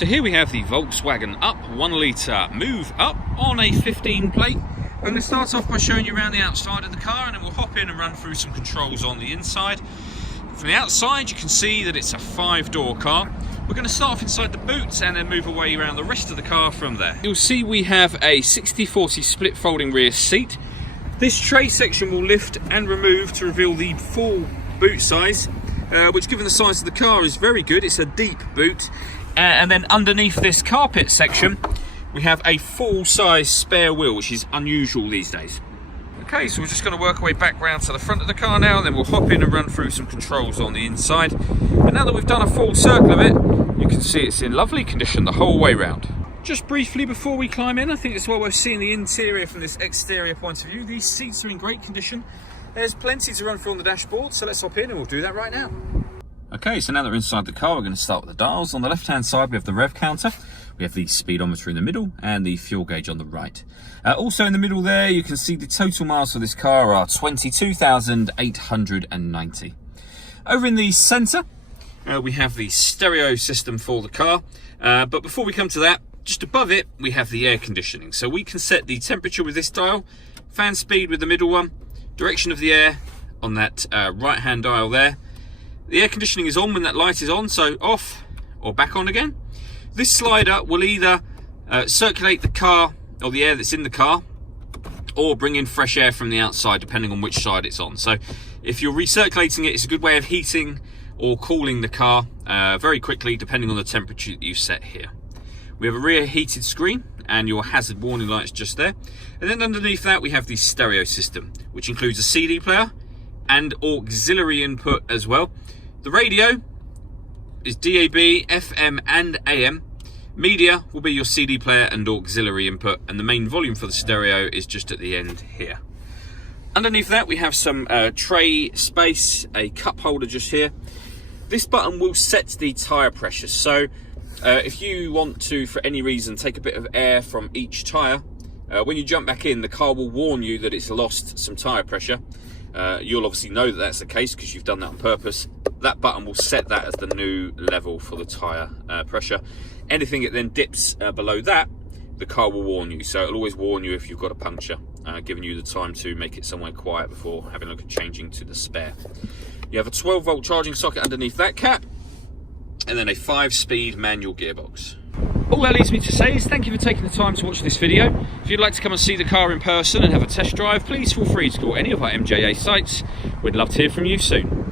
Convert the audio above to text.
So here we have the Volkswagen UP 1 litre move up on a 15 plate. I'm going to start off by showing you around the outside of the car, and then we'll hop in and run through some controls on the inside. From the outside you can see that it's a 5-door car. We're going to start off inside the boot and then move away around the rest of the car from there. You'll see we have a 60/40 split folding rear seat. This tray section will lift and remove to reveal the full boot size, which given the size of the car is very good. It's a deep boot. And then underneath this carpet section we have a full-size spare wheel, which is unusual these days. Okay, so we're just going to work our way back round to the front of the car now, and then we'll hop in and run through some controls on the inside. And now that we've done a full circle of it, you can see it's in lovely condition the whole way round. Just briefly before we climb in, I think it's well worth seeing the interior from this exterior point of view. These seats are in great condition. There's plenty to run through on the dashboard, so let's hop in and we'll do that right now. Okay, so now that we're inside the car, we're going to start with the dials. On the left-hand side, we have the rev counter. We have the speedometer in the middle and the fuel gauge on the right. Also in the middle there, you can see the total miles for this car are 22,890. Over in the centre, we have the stereo system for the car. But before we come to that, just above it, we have the air conditioning. So we can set the temperature with this dial, fan speed with the middle one, direction of the air on that right-hand dial there. The air conditioning is on when that light is on, so off or back on again. This slider will either circulate the car or the air that's in the car, or bring in fresh air from the outside, depending on which side it's on. So if you're recirculating it, it's a good way of heating or cooling the car very quickly, depending on the temperature that you set here. We have a rear heated screen and your hazard warning lights just there. And then underneath that, we have the stereo system, which includes a CD player and auxiliary input as well. The radio is DAB, FM and AM. Media will be your CD player and auxiliary input, and the main volume for the stereo is just at the end here. Underneath that we have some tray space, a cup holder just here. This button will set the tyre pressure, so if you want to, for any reason, take a bit of air from each tyre, when you jump back in, the car will warn you that it's lost some tyre pressure. You'll obviously know that that's the case because you've done that on purpose. That button will set that as the new level for the tyre pressure. Anything that then dips below that, the car will warn you. So it'll always warn you if you've got a puncture, giving you the time to make it somewhere quiet before having a look at changing to the spare. You have a 12-volt charging socket underneath that cap, and then a 5-speed manual gearbox. All that leaves me to say is thank you for taking the time to watch this video. If you'd like to come and see the car in person and have a test drive, please feel free to call any of our MJA sites. We'd love to hear from you soon.